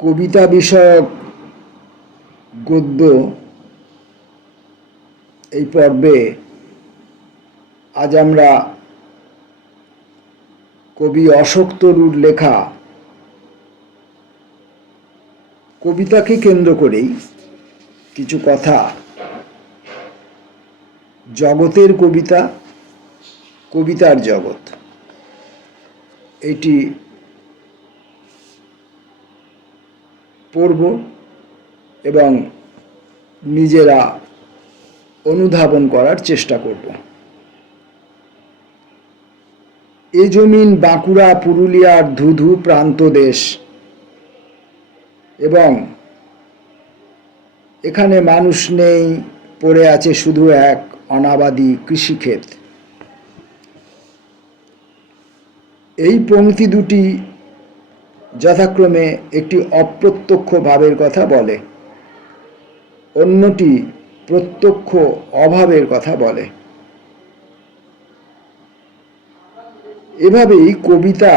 কবিতা বিষয়ক গদ্য এই পর্বে আজ আমরা কবি অশোক তরুর লেখা কবিতাকে কেন্দ্র করেই কিছু কথা, জগতের কবিতা, কবিতার জগৎ, এটি পড়ব এবং নিজেরা অনুধাবন করার চেষ্টা করব। এ জমিন বাঁকুড়া পুরুলিয়ার ধুধু প্রান্ত দেশ এবং এখানে মানুষ নেই, পড়ে আছে শুধু এক অনাবাদি কৃষিক্ষেত। এই পংক্তি দুটি যথাক্রমে একটি অপ্রত্যক্ষ ভাবের কথা বলে, অন্যটি প্রত্যক্ষ অভাবের কথা বলে। এভাবেই কবিতা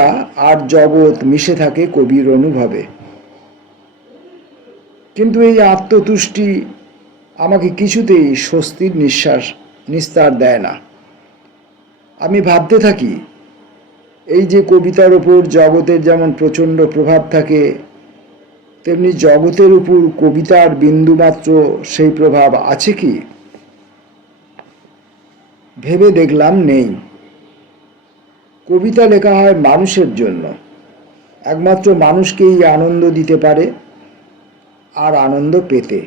আর জগৎ মিশে থাকে কবির অনুভবে। কিন্তু এই আত্মতুষ্টি আমাকে কিছুতেই স্বস্তির নিস্তার দেয় না। আমি ভাবতে থাকি, এই যে কবিতার উপর জগতের যেমন প্রচণ্ড প্রভাব থাকে, তেমনি জগতের উপর কবিতার বিন্দুমাত্র সেই প্রভাব আছে কি? ভেবে দেখলাম নেই। কবিতা লেখা হয় মানুষের জন্য, একমাত্র মানুষকেই আনন্দ দিতে পারে আর আনন্দ পেতে।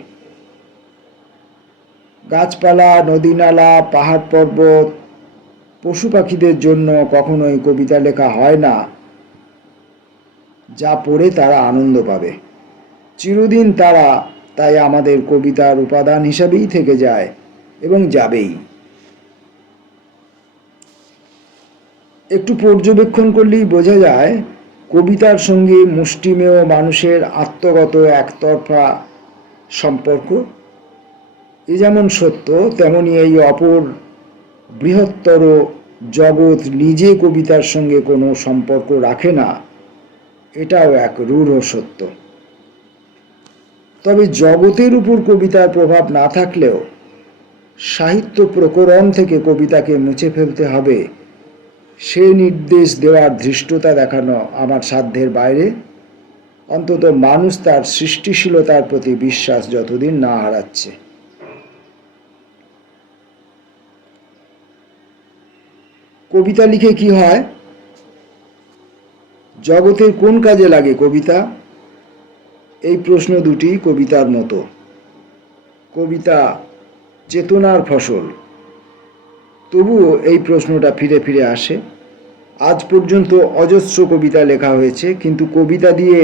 গাছপালা, নদীনালা, পাহাড় পর্বত, পশু পাখিদের জন্য কখনোই কবিতা লেখা হয় না যা পড়ে তারা আনন্দ পাবে। চিরদিন তারা তাই আমাদের কবিতার উপাদান হিসাবেই থেকে যায় এবং যাবেই। একটু পর্যবেক্ষণ করলেই বোঝা যায় কবিতার সঙ্গে মুষ্টিমেয় মানুষের আত্মগত একতরফা সম্পর্ক। এ যেমন সত্য, তেমনি এই অপর বৃহত্তর জগৎ নিজে কবিতার সঙ্গে কোনো সম্পর্ক রাখে না, এটাও এক রূঢ় সত্য। তবে জগতের উপর কবিতার প্রভাব না থাকলেও সাহিত্য প্রকরণ থেকে কবিতাকে মুছে ফেলতে হবে, সে নির্দেশ দেওয়ার ধৃষ্টতা দেখানো আমার সাধ্যের বাইরে, অন্তত মানুষ তার সৃষ্টিশীলতার প্রতি বিশ্বাস যতদিন না হারাচ্ছে। কবিতা লিখে কি হয়? জগতের কোন কাজে লাগে কবিতা? এই প্রশ্ন দুটি কবিতার মতো। কবিতা চেতনার ফসল, তবুও এই প্রশ্নটা ফিরে ফিরে আসে। আজ পর্যন্ত অজস্র কবিতা লেখা হয়েছে, কিন্তু কবিতা দিয়ে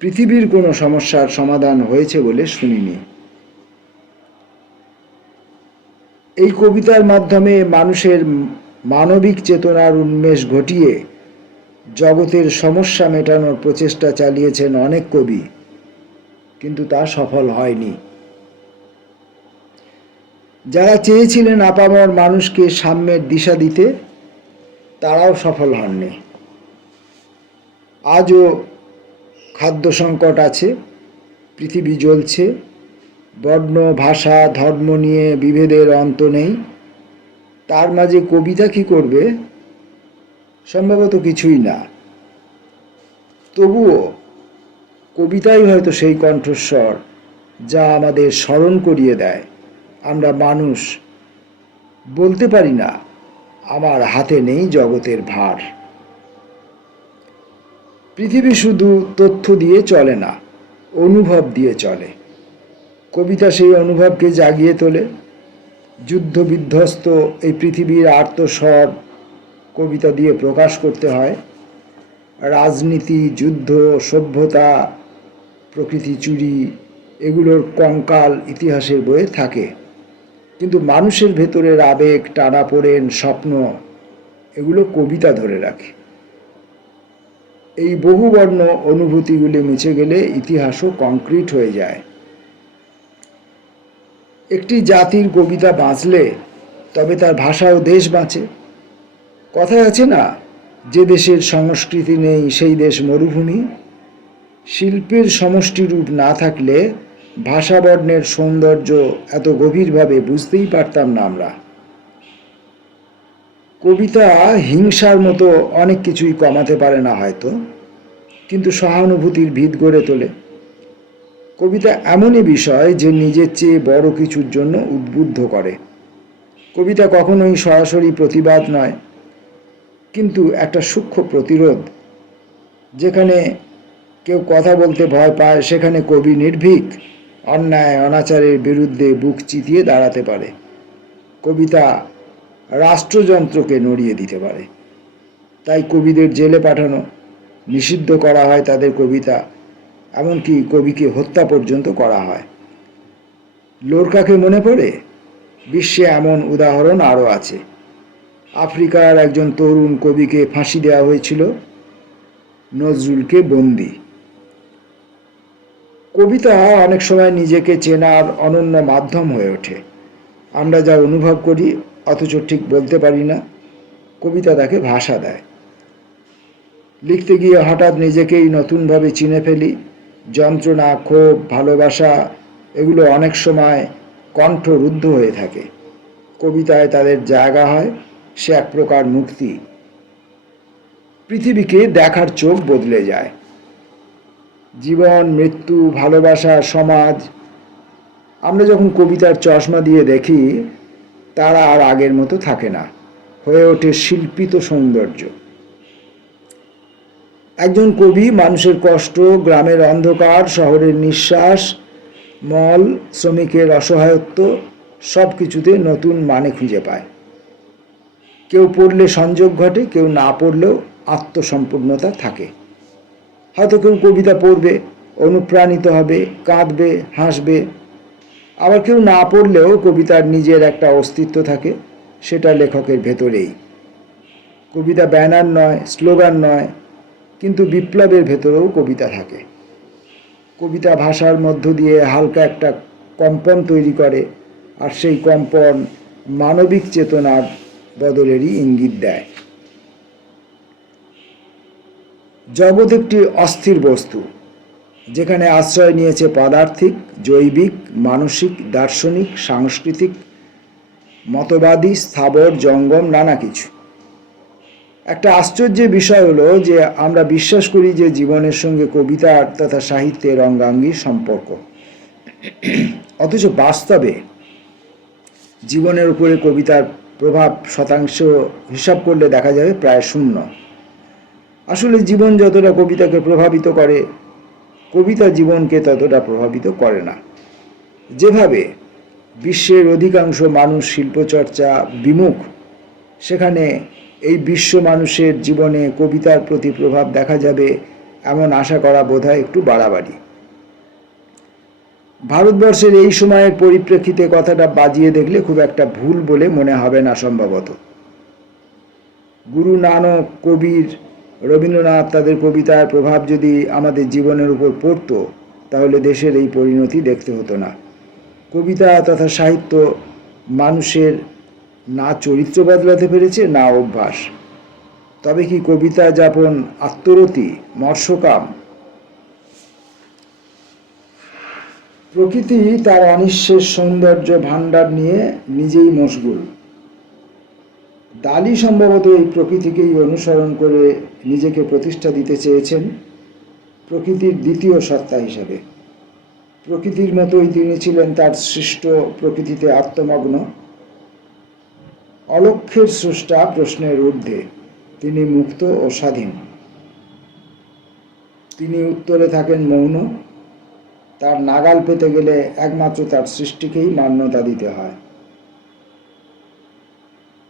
পৃথিবীর কোনো সমস্যার সমাধান হয়েছে বলে শুনিনি। এই কবিতার মাধ্যমে মানুষের মানবিক চেতনার উন্মেষ ঘটিয়ে জগতের সমস্যা মেটানোর প্রচেষ্টা চালিয়েছেন অনেক কবি, কিন্তু তা সফল হয়নি। যারা চেয়েছিলেন আপামর মানুষকে সাম্যের দিশা দিতে, তারাও সফল হননি। আজও খাদ্য সংকট আছে, পৃথিবী জ্বলছে, বর্ণ, ভাষা, ধর্ম নিয়ে বিভেদের অন্ত নেই। তার মাঝে কবিতা কি করবে? সম্ভবত কিছুই না। তবুও কবিতাই হয়তো সেই কণ্ঠস্বর যা আমাদের স্মরণ করিয়ে দেয় আমরা মানুষ, বলতে পারি না আমার হাতে নেই জগতের ভার। পৃথিবী শুধু তথ্য দিয়ে চলে না, অনুভব দিয়ে চলে। কবিতা সেই অনুভবকে জাগিয়ে তোলে। যুদ্ধ বিধ্বস্ত এই পৃথিবীর আর্তস্বর কবিতা দিয়ে প্রকাশ করতে হয়। রাজনীতি, যুদ্ধ, সভ্যতা, প্রকৃতি চুরি, এগুলোর কঙ্কাল ইতিহাসের বইয়ে থাকে, কিন্তু মানুষের ভেতরের আবেগ, টানাপোড়েন, স্বপ্ন, এগুলো কবিতা ধরে রাখে। এই বহুবর্ণ অনুভূতিগুলি মুছে গেলে ইতিহাসও কংক্রিট হয়ে যায়। একটি জাতির কবিতা বাঁচলে তবে তার ভাষা ও দেশ বাঁচে। কথায় আছে না, যে দেশের সংস্কৃতি নেই সেই দেশ মরুভূমি। শিল্পের সমষ্টি রূপ না থাকলে ভাষাবর্ণের সৌন্দর্য এত গভীরভাবে বুঝতেই পারতাম না আমরা। কবিতা হিংসার মতো অনেক কিছুই কমাতে পারে না হয়তো, কিন্তু সহানুভূতির ভিত গড়ে তোলে। কবিতা এমনই বিষয় যে নিজের চেয়ে বড় কিছুর জন্য উদ্বুদ্ধ করে। কবিতা কখনোই সরাসরি প্রতিবাদ নয়, কিন্তু একটা সূক্ষ্ম প্রতিরোধ। যেখানে কেউ কথা বলতে ভয় পায়, সেখানে কবি নির্ভীক অন্যায় অনাচারের বিরুদ্ধে বুক চিতিয়ে দাঁড়াতে পারে। কবিতা রাষ্ট্রযন্ত্রকে নড়িয়ে দিতে পারে। তাই কবিদের জেলে পাঠানো, নিষিদ্ধ করা হয় তাদের কবিতা, এমনকি কবিকে হত্যা পর্যন্ত করা হয়। লোরকাকে মনে পড়ে? বিশ্বে এমন উদাহরণ আরও আছে। আফ্রিকার একজন তরুণ কবিকে ফাঁসি দেওয়া হয়েছিল, নজরুলকে বন্দি। কবিতা অনেক সময় নিজেকে চেনার অনন্য মাধ্যম হয়ে ওঠে। আমরা যা অনুভব করি অথচ ঠিক বলতে পারি না, কবিতা তাকে ভাষা দেয়। লিখতে গিয়ে হঠাৎ নিজেকেই নতুনভাবে চিনে ফেলি। যন্ত্রণা, ক্ষোভ, ভালোবাসা এগুলো অনেক সময় কণ্ঠরুদ্ধ হয়ে থাকে। কবিতায় তাদের জায়গা হয়, সে এক প্রকার মুক্তি। পৃথিবীকে দেখার চোখ বদলে যায়। জীবন, মৃত্যু, ভালোবাসা, সমাজ আমরা যখন কবিতার চশমা দিয়ে দেখি, তারা আর আগের মতো থাকে না, হয়ে ওঠে শিল্পিত সৌন্দর্য। একজন কবি মানুষের কষ্ট, গ্রামের অন্ধকার, শহরের নিঃশ্বাস, মল, শ্রমিকের অসহায়ত্ব সব কিছুতে নতুন মানে খুঁজে পায়। কেউ পড়লে সংযোগ ঘটে, কেউ না পড়লেও আত্মসম্পূর্ণতা থাকে। হয়তো কেউ কবিতা পড়বে, অনুপ্রাণিত হবে, কাঁদবে, হাসবে। আবার কেউ না পড়লেও কবিতার নিজের একটা অস্তিত্ব থাকে, সেটা লেখকের ভেতরেই। কবিতা ব্যানার নয়, স্লোগান নয়, কিন্তু বিপ্লবের ভেতরেও কবিতা থাকে। কবিতা ভাষার মধ্য দিয়ে হালকা একটা কম্পন তৈরি করে, আর সেই কম্পন মানবিক চেতনার বদলেরই ইঙ্গিত দেয়। জগৎ একটি অস্থির বস্তু, যেখানে আশ্রয় নিয়েছে পদার্থিক, জৈবিক, মানসিক, দার্শনিক, সাংস্কৃতিক, মতবাদী, স্থাবর, জঙ্গম নানা কিছু। একটা আশ্চর্যের বিষয় হলো যে আমরা বিশ্বাস করি যে জীবনের সঙ্গে কবিতার তথা সাহিত্যের অঙ্গাঙ্গীর সম্পর্ক, অথচ বাস্তবে জীবনের উপরে কবিতার প্রভাব শতাংশ হিসাব করলে দেখা যাবে প্রায় শূন্য। আসলে জীবন যতটা কবিতাকে প্রভাবিত করে, কবিতা জীবনকে ততটা প্রভাবিত করে না। যেভাবে বিশ্বের অধিকাংশ মানুষ শিল্পচর্চা বিমুখ, সেখানে এই বিশ্ব মানুষের জীবনে কবিতার প্রতি প্রভাব দেখা যাবে এমন আশা করা বোধহয় একটু বাড়াবাড়ি। ভারতবর্ষের এই সময়ের পরিপ্রেক্ষিতে কথাটা বাজিয়ে দেখলে খুব একটা ভুল বলে মনে হবে না সম্ভবত। গুরু নানক, কবির, রবীন্দ্রনাথ তাদের কবিতার প্রভাব যদি আমাদের জীবনের উপর পড়ত, তাহলে দেশের এই পরিণতি দেখতে হতো না। কবিতা তথা সাহিত্য মানুষের না চরিত্র বদলাতে পেরেছে, না অভ্যাস। তবে কি কবিতা যাপন আত্মরতি, মর্ষকাম? প্রকৃতি তার অনিঃশেষ সৌন্দর্য ভাণ্ডার নিয়ে নিজেই মশগুল। দালি সম্ভবত এই প্রকৃতিকেই অনুসরণ করে নিজেকে প্রতিষ্ঠা দিতে চেয়েছেন প্রকৃতির দ্বিতীয় সত্তা হিসাবে। প্রকৃতির মতোই তিনি ছিলেন তার সৃষ্ট প্রকৃতিতে আত্মমগ্ন। অলক্ষ্যের স্রষ্টা, প্রশ্নের ঊর্ধ্বে, তিনি মুক্ত ও স্বাধীন। তিনি উত্তরে থাকেন মৌন। তার নাগাল পেতে গেলে একমাত্র তার সৃষ্টিকেই মান্যতা দিতে হয়।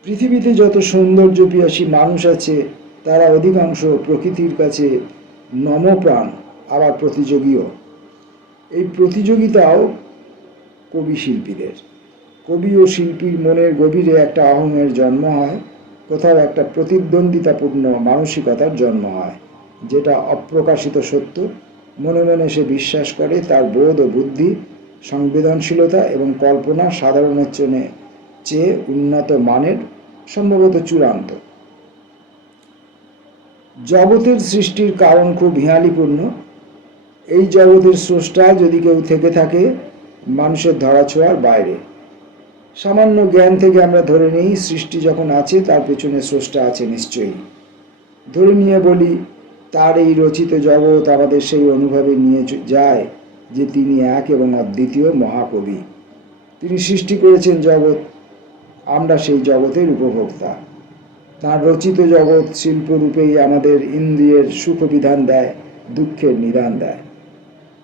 পৃথিবীতে যত সৌন্দর্য পিয়াসী মানুষ আছে, তারা অধিকাংশ প্রকৃতির কাছে নমপ্রাণ, আবার প্রতিযোগীও। এই প্রতিযোগিতাও কবি শিল্পীদের। কবি ও শিল্পীর মনের গভীরে একটা অহংয়ের জন্ম হয়, কোথাও একটা প্রতিদ্বন্দ্বিতাপূর্ণ মানসিকতার জন্ম হয়, যেটা অপ্রকাশিত সত্য। মনে মনে সে বিশ্বাস করে তার বোধ ও বুদ্ধি, সংবেদনশীলতা এবং কল্পনা সাধারণের চেয়ে উন্নত মানের, সম্ভবত চূড়ান্ত। জগতের সৃষ্টির কারণ খুব হিয়ালিপূর্ণ। এই জগতের স্রষ্টা যদি কেউ থেকে থাকে মানুষের ধরাছোঁয়ার বাইরে। সামান্য জ্ঞান থেকে আমরা ধরে নিই সৃষ্টি যখন আছে তার পেছনে স্রষ্টা আছে নিশ্চয়ই। ধরে নিয়ে বলি তার এই রচিত জগৎ আমাদের সেই অনুভবে নিয়ে যায় যে তিনি এক এবং অদ্বিতীয় মহাকবি। তিনি সৃষ্টি করেছেন জগৎ, আমরা সেই জগতের উপভোক্তা। তার রচিত জগৎ শিল্পরূপেই আমাদের ইন্দ্রিয়ের সুখ বিধান দেয়, দুঃখের নিদান দেয়।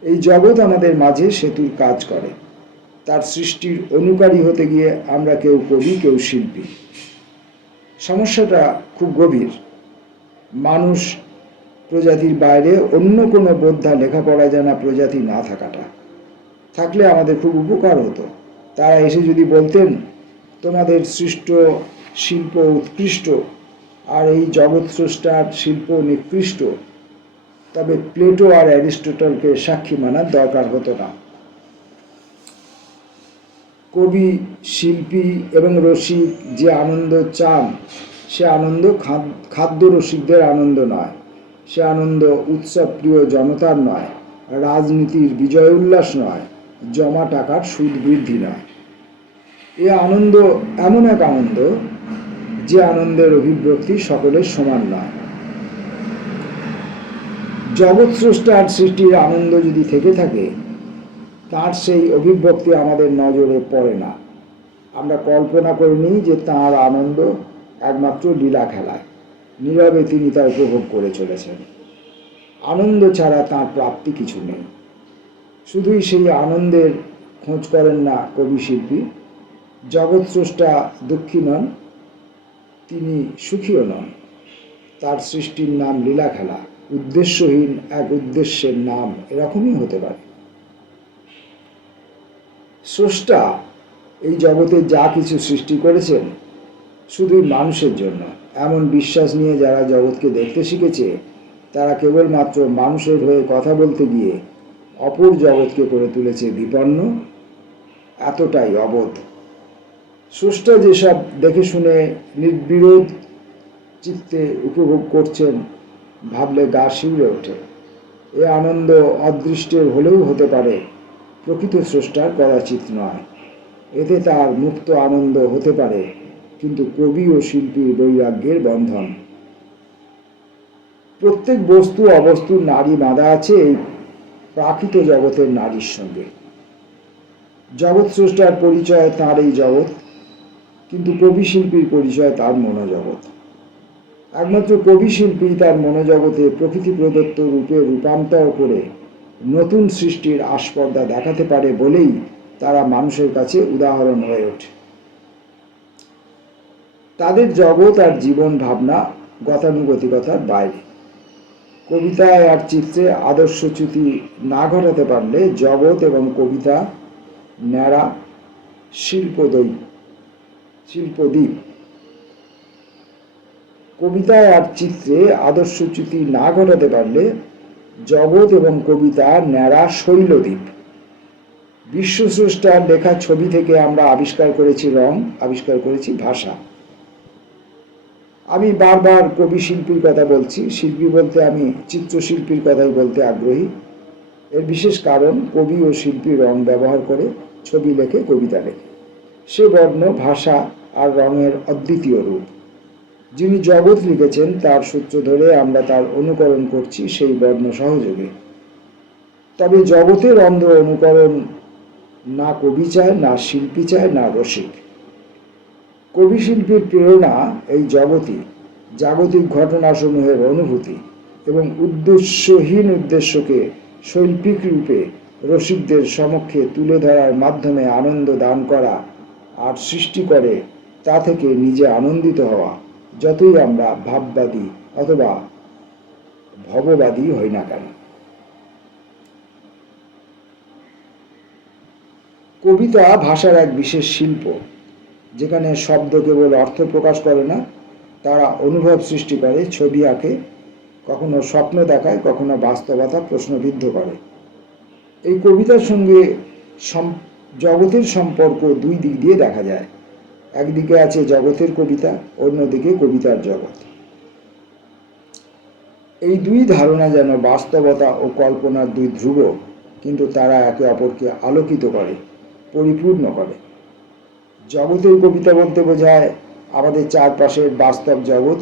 এই জগৎ আমাদের মাঝে সেতুর কাজ করে। তার সৃষ্টির অনুকারী হতে গিয়ে আমরা কেউ কবি, কেউ শিল্পী। সমস্যাটা খুব গভীর। মানুষ প্রজাতির বাইরে অন্য কোনো বোদ্ধা লেখাপড়া জানা প্রজাতি না থাকাটা। থাকলে আমাদের খুব উপকার হতো। তারা এসে যদি বলতেন তোমাদের সৃষ্ট শিল্প উৎকৃষ্ট আর এই জগৎ স্রষ্টার শিল্প নিকৃষ্ট, তবে প্লেটো আর অ্যারিস্টটলকে সাক্ষী মানার দরকার হতো না। কবি, শিল্পী এবং রসিক যে আনন্দ চান সে আনন্দ খাদ্য রসিকদের আনন্দ নয়, সে আনন্দ উৎসবপ্রিয় জনতার নয়, রাজনীতির বিজয় উল্লাস নয়, জমা টাকার সুদ বৃদ্ধি নয়। এ আনন্দ এমন এক আনন্দ যে আনন্দের অভিব্যক্তি সকলের সমান নয়। জগৎ স্রষ্টার সৃষ্টির আনন্দ যদি থেকে থাকে তার সেই অভিব্যক্তি আমাদের নজরে পড়ে না। আমরা কল্পনা করে নিই যে তাঁর আনন্দ একমাত্র লীলা খেলায়, নীরবে তিনি তা উপভোগ করে চলেছেন। আনন্দ ছাড়া তাঁর প্রাপ্তি কিছু নেই। শুধুই সেই আনন্দের খোঁজ করেন না কবি, শিল্পী। জগৎ স্রষ্টা দুঃখী নন, তিনি সুখীও নন। তার সৃষ্টির নাম লীলা খেলা, উদ্দেশ্যহীন এক উদ্দেশ্যের নাম এরকমই হতে পারে। স্রষ্টা এই জগতে যা কিছু সৃষ্টি করেছেন শুধুই মানুষের জন্য, এমন বিশ্বাস নিয়ে যারা জগৎকে দেখতে শিখেছে তারা কেবলমাত্র মানুষের হয়ে কথা বলতে গিয়ে অপর জগৎকে করে তুলেছে বিপন্ন, এতটাই অবোধ। স্রষ্টা যেসব দেখে শুনে নির্বিরোধ চিত্তে উপভোগ করছেন ভাবলে গা শিউরে ওঠে। এ আনন্দ অদৃষ্টের হলেও হতে পারে, প্রকৃত স্রষ্টার কদাচিৎ নয়। এতে তার মুক্ত আনন্দ হতে পারে, কিন্তু কবি ও শিল্পীর বৈরাগ্যের বন্ধন। প্রত্যেক বস্তু অবস্তুর নারী বাঁধা আছে এই প্রাকৃত জগতের নারীর সঙ্গে। জগৎ স্রষ্টার পরিচয় তাঁর এই জগৎ, কিন্তু কবি শিল্পীর পরিচয় তার মনোজগৎ। একমাত্র কবি শিল্পী তার মনোজগতে প্রকৃতি প্রদত্ত রূপে রূপান্তর করে নতুন সৃষ্টির আস্পর্ধা দেখাতে পারে বলেই তারা মানুষের কাছে উদাহরণ হয়ে ওঠে। তাদের জগৎ আর জীবন ভাবনা গতানুগতিকতার বাইরে। কবিতায় আর চিত্রে আদর্শচ্যুতি না ঘটাতে পারলে জগৎ এবং কবিতা ন্যাড়া শিল্পদ্বীপ। কবিতায় আর চিত্রে আদর্শচ্যুতি না ঘটাতে পারলে জগৎ এবং কবিতা ন্যাড়া শৈলদ্বীপ। বিশ্বস্রষ্টার লেখা ছবি থেকে আমরা আবিষ্কার করেছি রং, আবিষ্কার করেছি ভাষা। আমি বারবার কবি শিল্পীর কথা বলছি, শিল্পী বলতে আমি চিত্রশিল্পীর কথাই বলতে আগ্রহী। এর বিশেষ কারণ কবি ও শিল্পী রং ব্যবহার করে ছবি লেখে, কবিতা লেখে। সে বর্ণ, ভাষা আর রঙের অদ্বিতীয় রূপ। যিনি জগৎ লিখেছেন তার সূত্র ধরে আমরা তার অনুকরণ করছি সেই বর্ণ সহযোগে। তবে জগতের অন্ধ অনুকরণ না কবি চায়, না শিল্পী চায়, না রসিক। কবি শিল্পীর প্রেরণা এই জগতই, জাগতিক ঘটনাসমূহের অনুভূতি এবং উদ্দেশ্যহীন উদ্দেশ্যকে শৈল্পিক রূপে রসিকদের সমক্ষে তুলে ধরার মাধ্যমে আনন্দ দান করা আর সৃষ্টি করে তা থেকে নিজে আনন্দিত হওয়া, যতই আমরা ভাববাদী অথবা ভববাদী হই না কেন। কবিতা ভাষার এক বিশেষ শিল্প, যেখানে শব্দ কেবল অর্থ প্রকাশ করে না, তারা অনুভব সৃষ্টি করে, ছবি আঁকে, কখনো স্বপ্ন দেখায়, কখনো বাস্তবতা প্রশ্নবিদ্ধ করে। এই কবিতার সঙ্গে জগতের সম্পর্ক দুই দিক দিয়ে দেখা যায়। একদিকে আছে জগতের কবিতা, অন্যদিকে কবিতার জগৎ। এই দুই ধারণা যেন বাস্তবতা ও কল্পনার দুই ধ্রুব, কিন্তু তারা একে অপরকে আলোকিত করে, পরিপূর্ণ করে। জগতের কবিতা বলতে বোঝায় আমাদের চারপাশের বাস্তব জগৎ,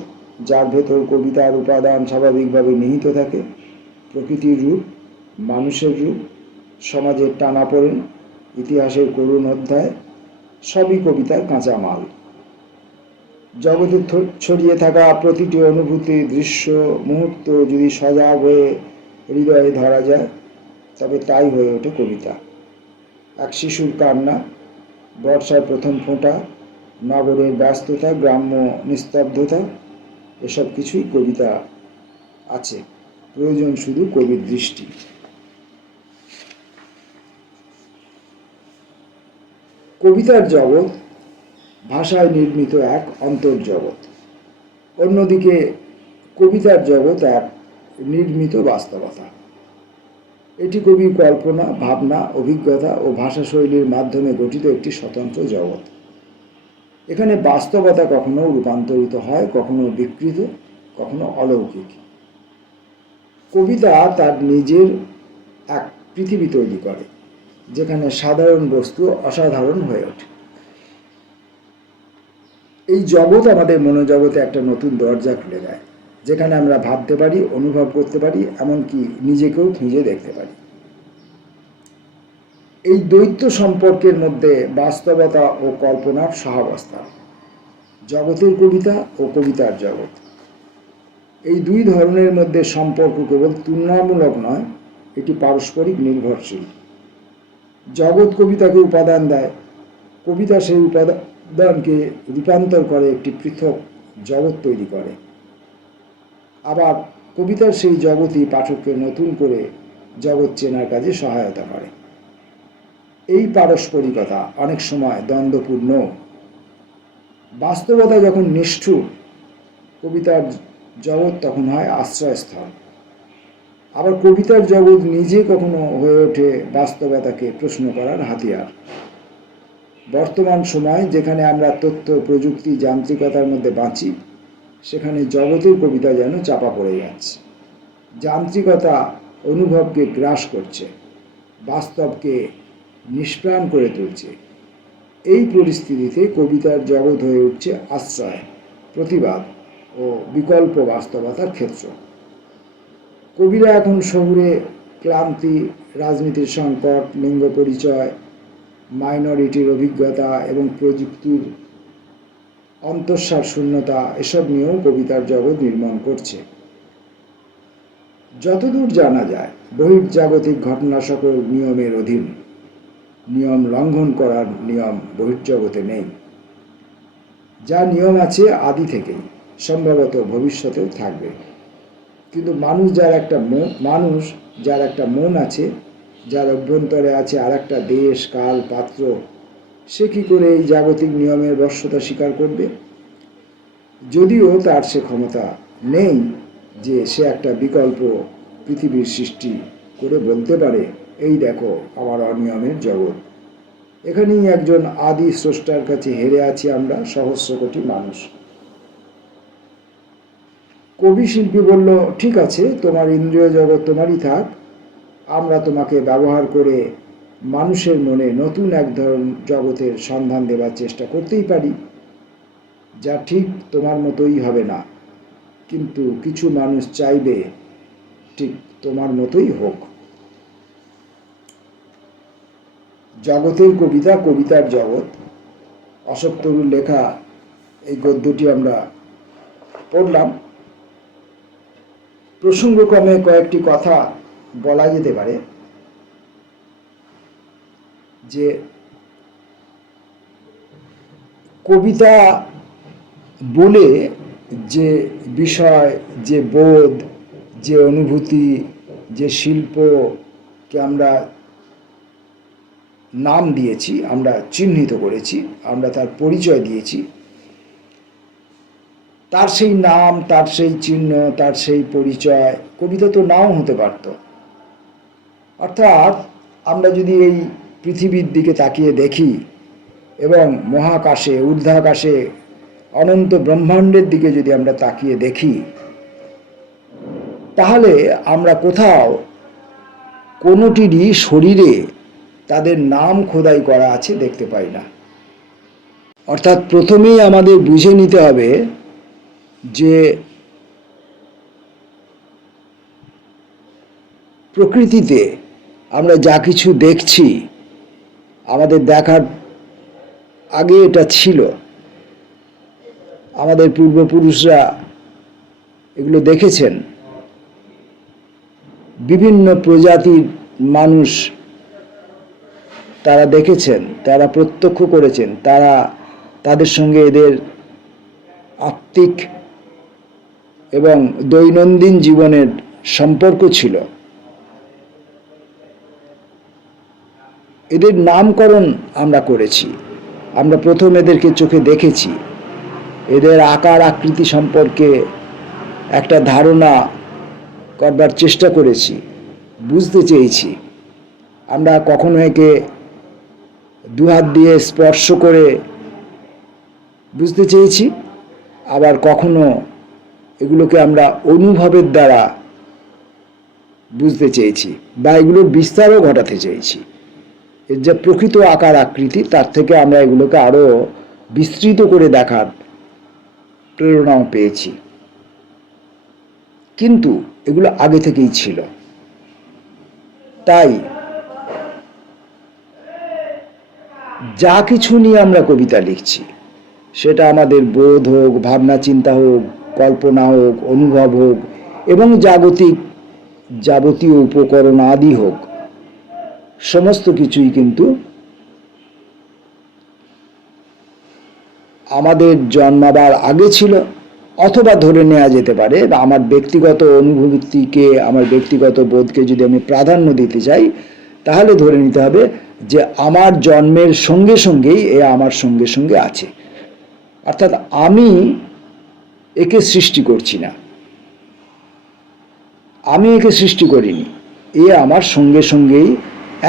যার ভেতর কবিতার উপাদান স্বাভাবিকভাবে নিহিত থাকে। প্রকৃতির রূপ, মানুষের রূপ, সমাজের টানাপোড়েন, ইতিহাসের করুণ অধ্যায়, সবই কবিতার কাঁচামাল। জগতে ছড়িয়ে থাকা প্রতিটি অনুভূতি, দৃশ্য, মুহূর্ত যদি সজাগ হয়ে হৃদয়ে ধরা যায়, তবে তাই হয়ে ওঠে কবিতা। এক শিশুর কান্না, বর্ষার প্রথম ফোঁটা, নগরের ব্যস্ততা, গ্রাম্য নিস্তব্ধতা, এসব কিছুই কবিতা আছে। প্রয়োজন শুধু কবির দৃষ্টি। কবিতার জগৎ ভাষায় নির্মিত এক অন্তর্জগৎ। অন্যদিকে কবিতার জগৎ এক নির্মিত বাস্তবতা। এটি কবির কল্পনা, ভাবনা, অভিজ্ঞতা ও ভাষাশৈলীর মাধ্যমে গঠিত একটি স্বতন্ত্র জগৎ। এখানে বাস্তবতা কখনো রূপান্তরিত হয়, কখনো বিকৃত, কখনো অলৌকিক। কবিতা তার নিজের এক পৃথিবী তৈরি করে, যেখানে সাধারণ বস্তু অসাধারণ হয়ে ওঠে। এই জগৎ আমাদের মনোজগতে একটা নতুন দরজা খুলে দেয়, যেখানে আমরা ভাবতে পারি, অনুভব করতে পারি, এমনকি নিজেকেও খুঁজে দেখতে পারি। এই দ্বৈত সম্পর্কের মধ্যে বাস্তবতা ও কল্পনার সহাবস্থান, জগতের কবিতা ও কবিতার জগৎ। এই দুই ধরনের মধ্যে সম্পর্ক কেবল তুলনামূলক নয়, এটি পারস্পরিক নির্ভরশীল। জগৎ কবিতাকে উপাদান দেয়, কবিতা সেই উপাদানকে রূপান্তর করে একটি পৃথক জগৎ তৈরি করে। আবার কবিতার সেই জগৎই পাঠককে নতুন করে জগৎ চেনার কাজে সহায়তা করে। এই পারস্পরিকতা অনেক সময় দ্বন্দ্বপূর্ণ। বাস্তবতা যখন নিষ্ঠুর, কবিতার জগৎ তখন হয় আশ্রয়স্থল। আবার কবিতার জগৎ নিজে কখনো হয়ে ওঠে বাস্তবতাকে প্রশ্ন করার হাতিয়ার। বর্তমান সময় যেখানে আমরা তথ্য, প্রযুক্তি, যান্ত্রিকতার মধ্যে বাঁচি, সেখানে জগতের কবিতা যেন চাপা পড়ে যাচ্ছে। যান্ত্রিকতা অনুভবকে গ্রাস করছে, বাস্তবকে নিষ্প্রাণ করে তুলছে। এই পরিস্থিতিতে কবিতার জগৎ হয়ে উঠছে আশ্রয়, প্রতিবাদ ও বিকল্প বাস্তবতার ক্ষেত্র। কবিরা এখন শহুরে ক্লান্তি, রাজনীতির সংকট, লিঙ্গ পরিচয়, মাইনরিটির অভিজ্ঞতা এবং প্রযুক্তির অন্তঃসার শূন্যতা, এসব নিয়েও কবিতার জগৎ নির্মাণ করছে। যতদূর জানা যায়, বহির্জাগতিক ঘটনা সকল নিয়মের অধীন। নিয়ম লঙ্ঘন করার নিয়ম বহির্জগতে নেই। যা নিয়ম আছে আদি থেকেই, সম্ভবত ভবিষ্যতেও থাকবে। কিন্তু মানুষ যার একটা মন আছে, যার অভ্যন্তরে আছে আর একটা দেশ, কাল, পাত্র, সে কি করে এই জাগতিক নিয়মের বশ্যতা স্বীকার করবে? যদিও তার সে ক্ষমতা নেই যে সে একটা বিকল্প পৃথিবীর সৃষ্টি করে বলতে পারে, এই দেখো আমার অনিয়মের জগৎ। এখানেই একজন আদি স্রষ্টার কাছে হেরে আছি আমরা, সহস্র কোটি মানুষ। কবি শিল্পী বলল, ঠিক আছে, তোমার ইন্দ্রিয় জগৎ তোমারই থাক, আমরা তোমাকে ব্যবহার করে মানুষের মনে নতুন এক ধরনের জগতের সন্ধান দেওয়ার চেষ্টা করতেই পারি, যা ঠিক তোমার মতোই হবে না, কিন্তু কিছু মানুষ চাইবে ঠিক তোমার মতোই হোক। জগতের কবিতা, কবিতার জগৎ, অশোক তরুর লেখা এই গদ্যটি আমরা পড়লাম। প্রসঙ্গক্রমে কয়েকটি কথা বলা যেতে পারে যে কবিতা বলে যে বিষয়, যে বোধ, যে অনুভূতি, যে শিল্পকে আমরা নাম দিয়েছি, আমরা চিহ্নিত করেছি, আমরা তার পরিচয় দিয়েছি, তার সেই নাম, তার সেই চিহ্ন, তার সেই পরিচয় কবিতা তো নাও হতে পারত। অর্থাৎ আমরা যদি এই পৃথিবীর দিকে তাকিয়ে দেখি এবং মহাকাশে, ঊর্ধ্বাকাশে, অনন্ত ব্রহ্মাণ্ডের দিকে যদি আমরা তাকিয়ে দেখি, তাহলে আমরা কোথাও কোনোটিরই শরীরে তাদের নাম খোদাই করা আছে দেখতে পাই না। অর্থাৎ প্রথমেই আমাদের বুঝে নিতে হবে যে প্রকৃতিতে আমরা যা কিছু দেখছি, আমাদের দেখার আগে এটা ছিল। আমাদের পূর্বপুরুষরা এগুলো দেখেছেন। বিভিন্ন প্রজাতির মানুষ তারা দেখেছেন, তারা প্রত্যক্ষ করেছেন, তাদের সঙ্গে এদের আত্মিক এবং দৈনন্দিন জীবনের সম্পর্ক ছিল। এদের নামকরণ আমরা করেছি, আমরা প্রথম এদেরকে চোখে দেখেছি, এদের আকার আকৃতি সম্পর্কে একটা ধারণা করবার চেষ্টা করেছি, বুঝতে চেয়েছি। আমরা কখনো একে দুহাত দিয়ে স্পর্শ করে বুঝতে চেয়েছি, আবার কখনো এগুলোকে আমরা অনুভবের দ্বারা বুঝতে চেয়েছি বা এগুলোর বিস্তারও ঘটাতে চেয়েছি। এর যে প্রকৃত আকার আকৃতি, তার থেকে আমরা এগুলোকে আরও বিস্তৃত করে দেখার প্রেরণাও পেয়েছি। কিন্তু এগুলো আগে থেকেই ছিল। তাই যা কিছু নিয়ে আমরা কবিতা লিখছি, সেটা আমাদের বোধ হোক, ভাবনা চিন্তা হোক, কল্পনা হোক, অনুভব হোক এবং যাবতীয় উপকরণ আদি হোক, সমস্ত কিছুই কিন্তু আমাদের জন্মাবার আগে ছিল। অথবা ধরে নেওয়া যেতে পারে আমার ব্যক্তিগত অনুভূতিকে, আমার ব্যক্তিগত বোধকে যদি আমি প্রাধান্য দিতে চাই, তাহলে ধরে নিতে হবে যে আমার জন্মের সঙ্গে সঙ্গেই এ আমার সঙ্গে সঙ্গে আছে। অর্থাৎ আমি একে সৃষ্টি করছি না, আমি একে সৃষ্টি করিনি, এ আমার সঙ্গে সঙ্গেই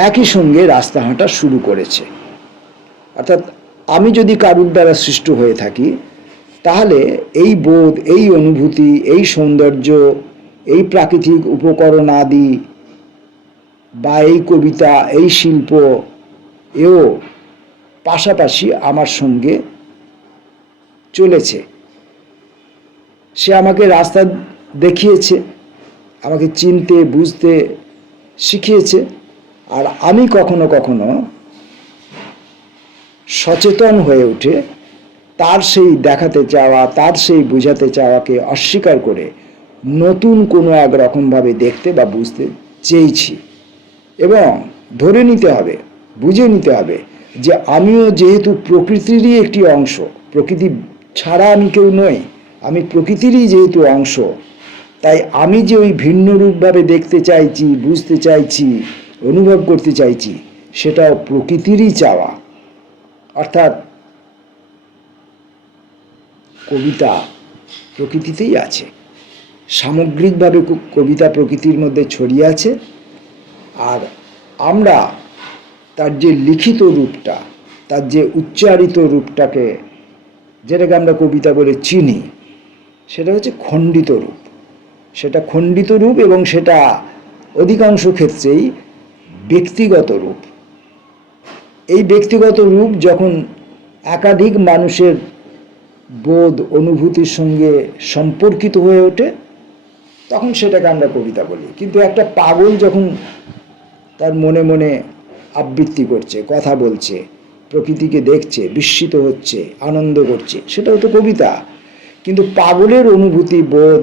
একই সঙ্গে রাস্তা হাঁটা শুরু করেছে। অর্থাৎ আমি যদি কারুর দ্বারা সৃষ্ট হয়ে থাকি, তাহলে এই বোধ, এই অনুভূতি, এই সৌন্দর্য, এই প্রাকৃতিক উপকরণ আদি বা এই কবিতা, এই শিল্প, এও পাশাপাশি আমার সঙ্গে চলেছে। সে আমাকে রাস্তা দেখিয়েছে, আমাকে চিনতে বুঝতে শিখিয়েছে। আর আমি কখনো কখনো সচেতন হয়ে উঠে তার সেই দেখাতে চাওয়া, তার সেই বোঝাতে চাওয়াকে অস্বীকার করে নতুন কোনো এক রকমভাবে দেখতে বা বুঝতে চেয়েছি। এবং ধরে নিতে হবে, বুঝে নিতে হবে যে আমিও যেহেতু প্রকৃতিরই একটি অংশ, প্রকৃতি ছাড়া আমি কেউ নই, আমি প্রকৃতিরই যেহেতু অংশ, তাই আমি যে ওই ভিন্ন রূপভাবে দেখতে চাইছি, বুঝতে চাইছি, অনুভব করতে চাইছি, সেটাও প্রকৃতিরই চাওয়া। অর্থাৎ কবিতা প্রকৃতিতেই আছে, সামগ্রিকভাবে কবিতা প্রকৃতির মধ্যে ছড়িয়ে আছে। আর আমরা তার যে লিখিত রূপটা, তার যে উচ্চারিত রূপটাকে, যেটাকে আমরা কবিতা বলে চিনি, সেটা হচ্ছে খণ্ডিত রূপ। সেটা খণ্ডিত রূপ এবং সেটা অধিকাংশ ক্ষেত্রেই ব্যক্তিগত রূপ। এই ব্যক্তিগত রূপ যখন একাধিক মানুষের বোধ অনুভূতির সঙ্গে সম্পর্কিত হয়ে ওঠে, তখন সেটাকে আমরা কবিতা বলি। কিন্তু একটা পাগল যখন তার মনে মনে আবৃত্তি করছে, কথা বলছে, প্রকৃতিকে দেখছে, বিস্মিত হচ্ছে, আনন্দ করছে, সেটাও তো কবিতা। কিন্তু পাগলের অনুভূতি, বোধ,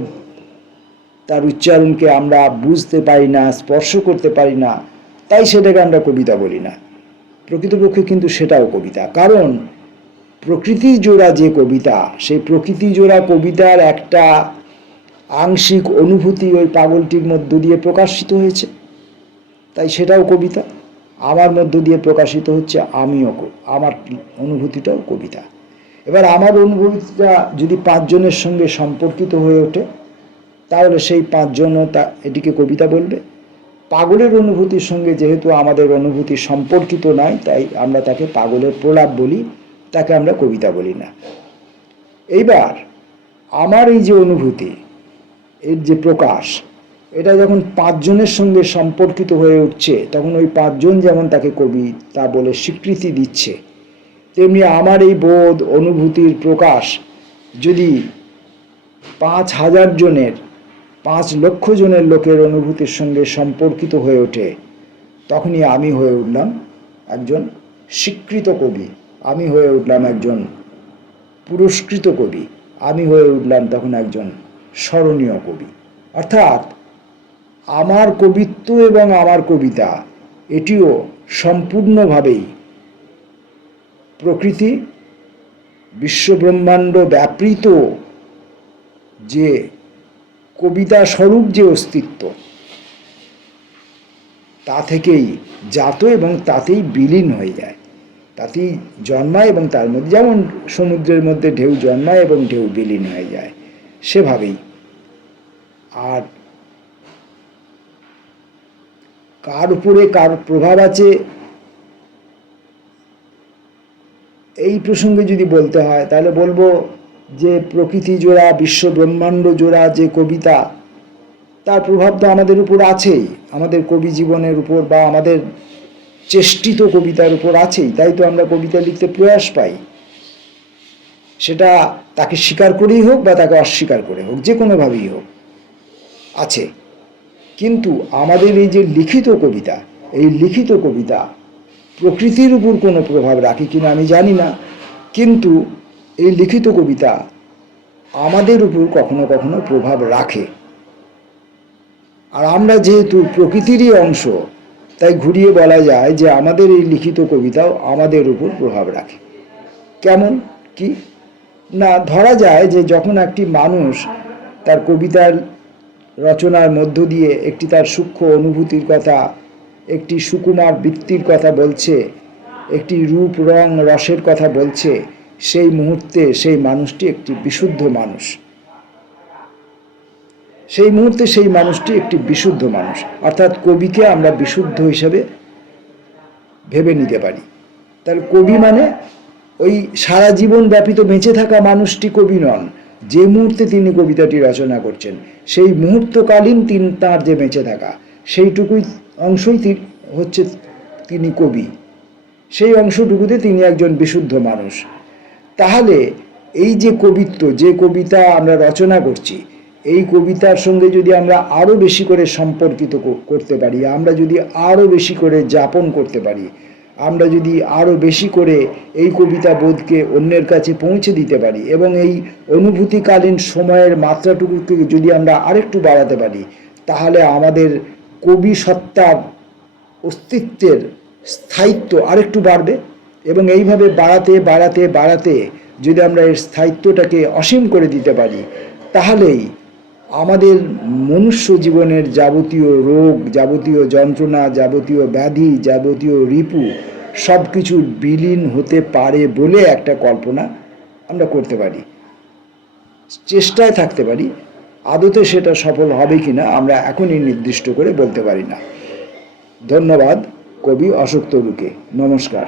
তার উচ্চারণকে আমরা বুঝতে পারি না, স্পর্শ করতে পারি না, তাই সেটাকে আমরা কবিতা বলি না। প্রকৃতপক্ষে কিন্তু সেটাও কবিতা। কারণ প্রকৃতি জোড়া যে কবিতা, সেই প্রকৃতি জোড়া কবিতার একটা আংশিক অনুভূতি ওই পাগলটির মধ্য দিয়ে প্রকাশিত হয়েছে, তাই সেটাও কবিতা। আমার মধ্য দিয়ে প্রকাশিত হচ্ছে, আমার অনুভূতিটাও কবিতা। এবার আমার অনুভূতিটা যদি পাঁচজনের সঙ্গে সম্পর্কিত হয়ে ওঠে, তাহলে সেই পাঁচজনও এটিকে কবিতা বলবে। পাগলের অনুভূতির সঙ্গে যেহেতু আমাদের অনুভূতি সম্পর্কিত নয়, তাই আমরা তাকে পাগলের প্রলাপ বলি, তাকে আমরা কবিতা বলি না। এইবার আমার এই যে অনুভূতি, এর যে প্রকাশ, এটা যখন পাঁচজনের সঙ্গে সম্পর্কিত হয়ে উঠছে, তখন ওই পাঁচজন যেমন তাকে কবি তা বলে স্বীকৃতি দিচ্ছে, তেমনি আমার এই বোধ অনুভূতির প্রকাশ যদি 5,000 জনের, 5 লক্ষ জনের লোকের অনুভূতির সঙ্গে সম্পর্কিত হয়ে ওঠে, তখনই আমি হয়ে উঠলাম একজন স্বীকৃত কবি, আমি হয়ে উঠলাম একজন পুরস্কৃত কবি, আমি হয়ে উঠলাম তখন একজন স্মরণীয় কবি। অর্থাৎ আমার কবিত্ব এবং আমার কবিতা এটিও সম্পূর্ণভাবেই প্রকৃতি, বিশ্বব্রহ্মাণ্ড ব্যাপৃত যে কবিতা স্বরূপ যে অস্তিত্ব, তা থেকেই জাত এবং তাতেই বিলীন হয়ে যায়, তাতেই জন্মায় এবং তার মধ্যে, যেমন সমুদ্রের মধ্যে ঢেউ জন্মায় এবং ঢেউ বিলীন হয়ে যায়, সেভাবেই। আর কার উপরে কার প্রভাব আছে এই প্রসঙ্গে যদি বলতে হয়, তাহলে বলবো যে প্রকৃতি জোড়া, বিশ্ব ব্রহ্মাণ্ড জোড়া যে কবিতা, তার প্রভাব তো আমাদের উপর আছেই, আমাদের কবি জীবনের উপর বা আমাদের চেষ্টিত কবিতার উপর আছেই। তাই তো আমরা কবিতা লিখতে প্রয়াস পাই, সেটা তাকে স্বীকার করেই হোক বা তাকে অস্বীকার করে হোক, যে কোনোভাবেই হোক আছে। কিন্তু আমাদের এই যে লিখিত কবিতা, এই লিখিত কবিতা প্রকৃতির উপর কোনো প্রভাব রাখে কিনা আমি জানি না, কিন্তু এই লিখিত কবিতা আমাদের উপর কখনো কখনো প্রভাব রাখে। আর আমরা যেহেতু প্রকৃতিরই অংশ, তাই ঘুরিয়ে বলা যায় যে আমাদের এই লিখিত কবিতাও আমাদের উপর প্রভাব রাখে। কেমন কি না, ধরা যায় যে যখন একটি মানুষ তার কবিতার রচনার মধ্য দিয়ে একটি তার সূক্ষ্ম অনুভূতির কথা, একটি সুকুমার বৃত্তির কথা বলছে, একটি রূপ রং রসের কথা বলছে, সেই মুহূর্তে সেই মানুষটি একটি বিশুদ্ধ মানুষ, সেই মুহূর্তে সেই মানুষটি একটি বিশুদ্ধ মানুষ। অর্থাৎ কবিকে আমরা বিশুদ্ধ হিসাবে ভেবে নিতে পারি। তাহলে কবি মানে ওই সারা জীবন ব্যাপিত বেঁচে থাকা মানুষটি কবি নন, যে মুহূর্তে তিনি কবিতাটি রচনা করছেন সেই মুহূর্তকালীন তার যে বেঁচে থাকা, সেইটুকুই অংশই হচ্ছে তিনি কবি, সেই অংশটুকুতে তিনি একজন বিশুদ্ধ মানুষ। তাহলে এই যে কবিত্ব, যে কবিতা আমরা রচনা করছি, এই কবিতার সঙ্গে যদি আমরা আরও বেশি করে সম্পর্কিত করতে পারি, আমরা যদি আরও বেশি করে যাপন করতে পারি, আমরা যদি আরও বেশি করে এই কবিতা বোধকে অন্যের কাছে পৌঁছে দিতে পারি এবং এই অনুভূতিকালীন সময়ের মাত্রাটুকুকে যদি আমরা আরেকটু বাড়াতে পারি, তাহলে আমাদের কবি সত্তার অস্তিত্বের স্থায়িত্ব আরেকটু বাড়বে। এবং এইভাবে বাড়াতে বাড়াতে বাড়াতে যদি আমরা এর স্থায়িত্বটাকে অসীম করে দিতে পারি, তাহলেই আমাদের মনুষ্য জীবনের যাবতীয় রোগ, যাবতীয় যন্ত্রণা, যাবতীয় ব্যাধি, যাবতীয় রিপু সব কিছুর বিলীন হতে পারে বলে একটা কল্পনা আমরা করতে পারি, চেষ্টায় থাকতে পারি। আদতে সেটা সফল হবে কিনা আমরা এখনই নির্দিষ্ট করে বলতে পারি না। ধন্যবাদ কবি অশোক তরুকে। নমস্কার।